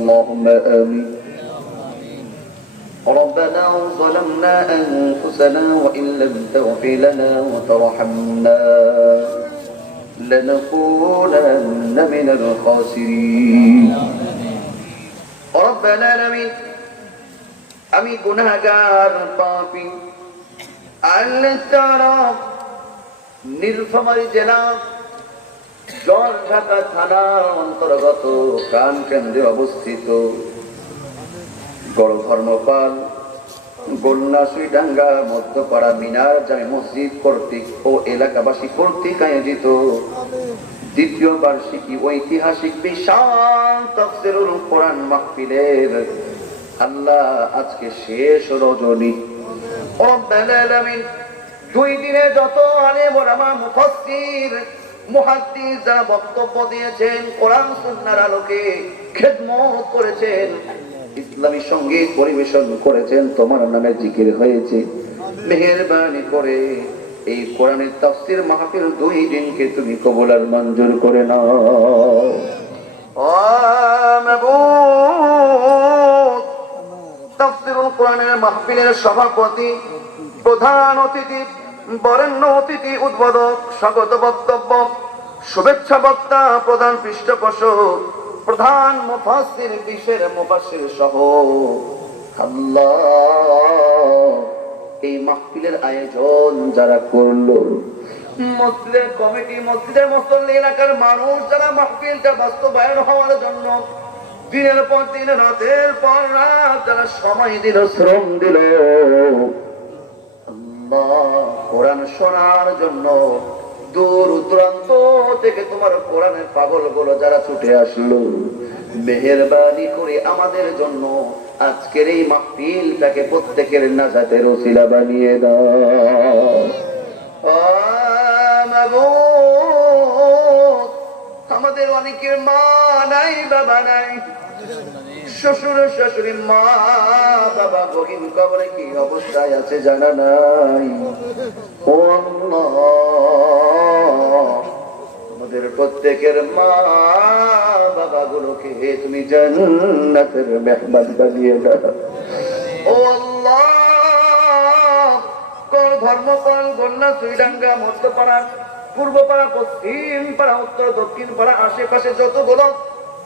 اللهم آمين ربنا ظلمنا أنفسنا وإن لم تغفر لنا وترحمنا لنكونن من الخاسرين رب العالمين আমি গুনাহগার পাপী আল্লাহ তাআলা নীলফামারী জেলা জলঢাকা থানার অন্তর্গত প্রাণকেন্দ্রে অবস্থিত বড় ধর্মপাল গোলনাসুইডাঙ্গা মধ্যপাড়া মিনার জামে মসজিদ কর্তৃক ও এলাকাবাসী কর্তৃক আয়োজিত দ্বিতীয় বার্ষিকী ঐতিহাসিক বিশাল তাফসীরুল কোরআন মাহফিলের আল্লাহ আজকে শেষ রজনী রব্বুল আলামিন দুই দিনে যত আলেম ওলামা মুফাসসির মুহাদ্দিস যারা বক্তব্য দিয়েছেন কোরআন সুন্নাহর আলোকে খেদমত করেছেন ইসলামী সঙ্গীত পরিবেশন করেছেন তোমার নামে জিকির হয়েছে মেহেরবানি করে এই কোরআনের তাফসীর মাহফিল দুই দিনকে তুমি কবুল আর মঞ্জুর করে নাও মাবুদ তাফসীরুল কোরআনের মাহফিলের সভাপতি প্রধান অতিথি বরেণ্য অতিথি উদ্বোধক স্বাগত বক্তব্য শুভেচ্ছা বক্তা প্রধান পৃষ্ঠপোষক প্রধান মুফাসসির বিশের মুফাসসির সহ আল্লাহ এই মাহফিলের আয়োজন যারা করলো মসজিদের কমিটি মসজিদের মুসল্লি এলাকার মানুষ যারা মাহফিলটা বাস্তবায়ন হওয়ার জন্য দিনের পর দিন রাতের পর রাত যারা সময় দিল শ্রম দিল কোরআন শোনার জন্য দূর দূরান্ত থেকে তোমার কোরআনের পাগল গুলো যারা ছুটে আসলো মেহেরবানি করে আমাদের জন্য আজকের এই মাহফিলটাকে প্রত্যেকের নাজাতের ওসিলা বানিয়ে দাও আমাদের অনেকের মা নাই বাবা নাই শ্বশুর শাশুড়ি মা বাবা গহীন কবরে কি অবস্থায় আছে জানা নাই ও আল্লাহ আমাদের প্রত্যেকের মা বাবা গুলোকে তুমি জান্নাতের মেহমান বানিয়ে দাও ও আল্লাহ কোন ধর্মপাল গোলনাসুইডাঙ্গা মধ্যপাড়া পূর্বপাড়া পশ্চিম পাড়া উত্তর দক্ষিণ পাড়া আশেপাশে যতগুলো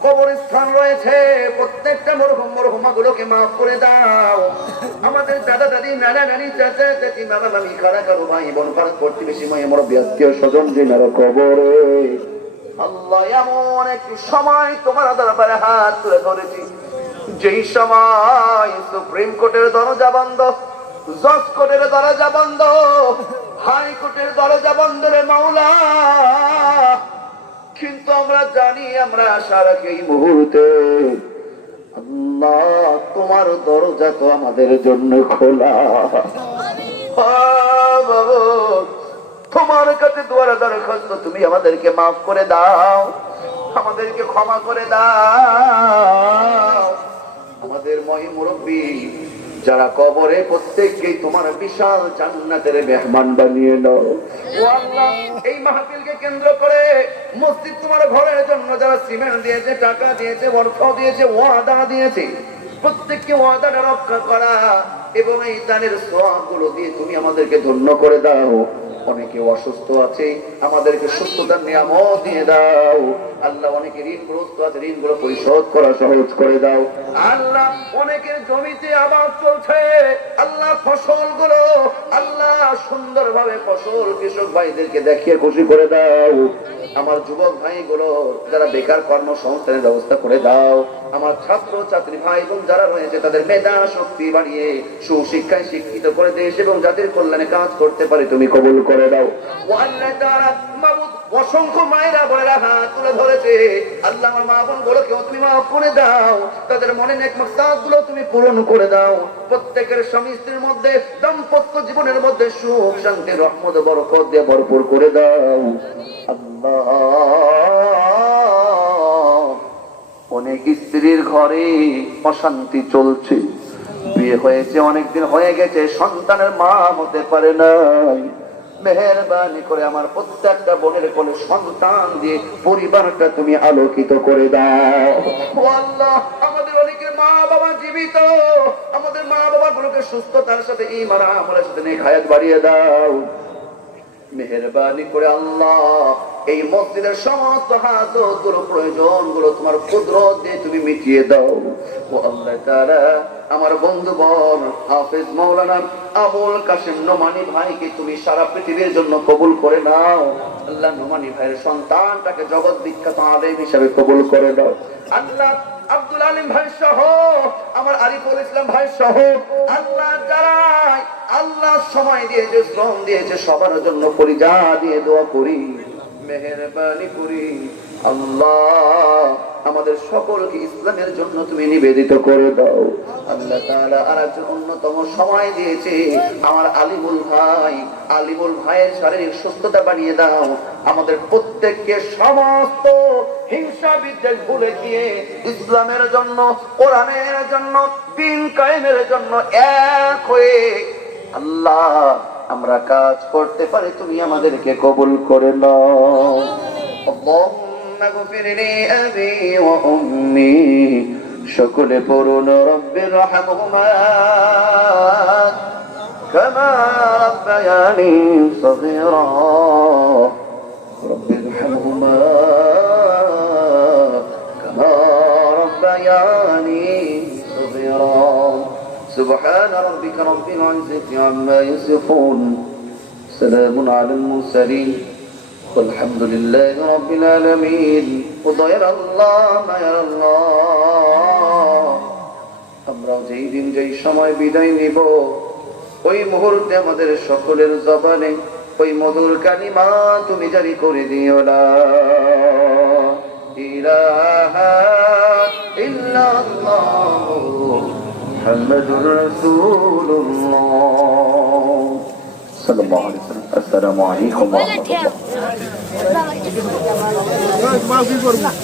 কবরস্থান রয়েছে প্রত্যেকটা মরহুমা গুলোকে মাফ করে দাও আমাদের দাদা দাদি নানা নানি চাচা চাচি বাবা মামি খালা কারো ভাই বোন পাড়া প্রতিবেশী মুরব্বি আত্মীয় স্বজন যিনারা কবরে আল্লাহ এমন একটি সময় তোমার দরবারে হাত তুলে ধরেছি যেই সময় সুপ্রিম কোর্টের দরজা বন্ধ জজ কোর্টের দরজা বন্ধ হাইকোর্টের দরজা বন্ধ রে মাওলা কিন্তু আমরা জানি আমরা আশা রাখি এই মুহূর্তে আল্লাহ তোমার দরজা তো আমাদের জন্য খোলা তোমার কাছে দুয়ারে দরখাস্ত তুমি আমাদেরকে মাফ করে দাও আমাদেরকে ক্ষমা করে দাও আমাদের মহি মুরব্বী যারা কবরে প্রত্যেককে তোমার বিশাল জান্নাতের মেহমান বানিয়ে নাও ও আল্লাহ এই মাহফিলকে কেন্দ্র করে মসজিদ তোমার ঘরের জন্য যারা সিমেন্ট দিয়েছে টাকা দিয়েছে অর্থ দিয়েছে ওয়াদা দিয়েছে প্রত্যেককে ওয়াদাটা রক্ষা করা এবং এই দানের সওয়াবগুলো দিয়ে তুমি আমাদেরকে ধন্য করে দাও অনেকে অসুস্থ আছে আমাদেরকে সুস্থতার নিয়ামত দিয়ে দাও আল্লাহ অনেকে ঋণগ্রস্ত আছে ঋণগুলো পরিশোধ করা সহজ করে দাও আল্লাহ অনেকের জমিতে আবাদ চলছে আল্লাহ ফসলগুলো আল্লাহ সুন্দরভাবে ফসল কৃষক ভাইদেরকে দেখিয়ে খুশি করে দাও আমার যুবক ভাইগুলো যারা বেকার কর্মসংস্থানের ব্যবস্থা করে দাও আমার ছাত্র ছাত্রী ভাই বোন যারা রয়েছে তাদের মেধা শক্তি বাড়িয়ে সুশিক্ষায় শিক্ষিত করে দেশ এবং যাদের কল্যাণে কাজ করতে পারে তুমি কবুল করে দাও ও আল্লাহ তাআলা মাবুদ অসংখ্য মায়েরা বোনেরা হাত তুলে ধরেছে আল্লাহ আমার মা বোন গুলোকে তুমি মাফ করে দাও তাদের মনে নেক মাকসাদ গুলো তুমি পূরণ করে দাও প্রত্যেকের স্বামী স্ত্রীর মধ্যে দাম্পত্য জীবনের মধ্যে সুখ শান্তি রহমত বরকত দিয়ে ভরপুর করে দাও আল্লাহ অনেক স্ত্রীর ঘরে অশান্তি চলছে বিয়ে হয়েছে অনেকদিন হয়ে গেছে সন্তানের মা হতে পারে নাই মেহেরবানি করে আমার প্রত্যেকটা বোনের কোলে সন্তান দিয়ে পরিবারটা তুমি আলোকিত করে দাও ও আল্লাহ আমাদের মা বাবা জীবিত, আমাদের মা বাবা গুলোকে সুস্থতার সাথে ঈমান আমলের সাথে নেক হায়াত বাড়িয়ে দাও। মেহেরবানি করে আল্লাহ এই মসজিদের সমস্ত হাজত গুলো প্রয়োজন গুলো তোমার কুদরত দিয়ে তুমি মিটিয়ে দাও। ও আল্লাহ তাআলা আমার বন্ধুবর হাফেজ মাওলানা আবুল কাসেম নোমানী ভাইকে তুমি সারা পৃথিবীর জন্য কবুল করে নাও। আল্লাহ নোমানী ভাইয়ের সন্তানটাকে জগৎ বিখ্যাত আলেম হিসেবে কবুল করে দাও। আল্লাহ আব্দুল আলিম ভাই সহ আমার আরিফুল ইসলাম ভাই সহ আল্লাহ যারা আল্লাহ সময় দিয়েছে, শ্রম দিয়েছে, সবার জন্য পরিজা দিয়ে দোয়া করি, মেহেরবানি করি আল্লাহ আমাদের সকলকে ইসলামের জন্য তুমি নিবেদিত করে দাও। আল্লাহ তাআলা আরেকজন অন্যতম সময় দিয়েছে আমার আলিমুল ভাইয়ের শারীরিক সুস্থতা বাড়িয়ে দাও। আমাদের প্রত্যেককে সমস্ত হিংসা বিদ্বেষ ভুলে গিয়ে ইসলামের জন্য, কোরআনের জন্য, দ্বীন কায়েমের জন্য এক হয়ে আল্লাহ আমরা কাজ করতে পারি, তুমি আমাদেরকে কবুল করে নাও। আল্লাহুম্মা গফিরলি আবি ওয়া উম্মি, সকলে পড়ুন রব্বির রহমহুমা কামা রাব্বায়ানি সগীরা, রব্বির রহমহুমা কামা রাব্বায়ানি সগীরা। سبحان ربك رب العزة عما يصفون، سلام على المرسلين، والحمد لله رب العالمين। وضير الله ما يرى الله। আমরা যেই দিন যেই সময় বিদায় নিব, ওই মুহূর্তে আমাদের সকলের জবানে ওই মধুর কালিমা তুমি জারি করে দিও, লা ইলাহা ইল্লাল্লাহ মুহাম্মাদুর রাসূলুল্লাহ সাল্লাল্লাহু আলাইহি ওয়াসাল্লাম। আসসালামু আলাইকুম ওয়া রাহমাতুল্লাহ।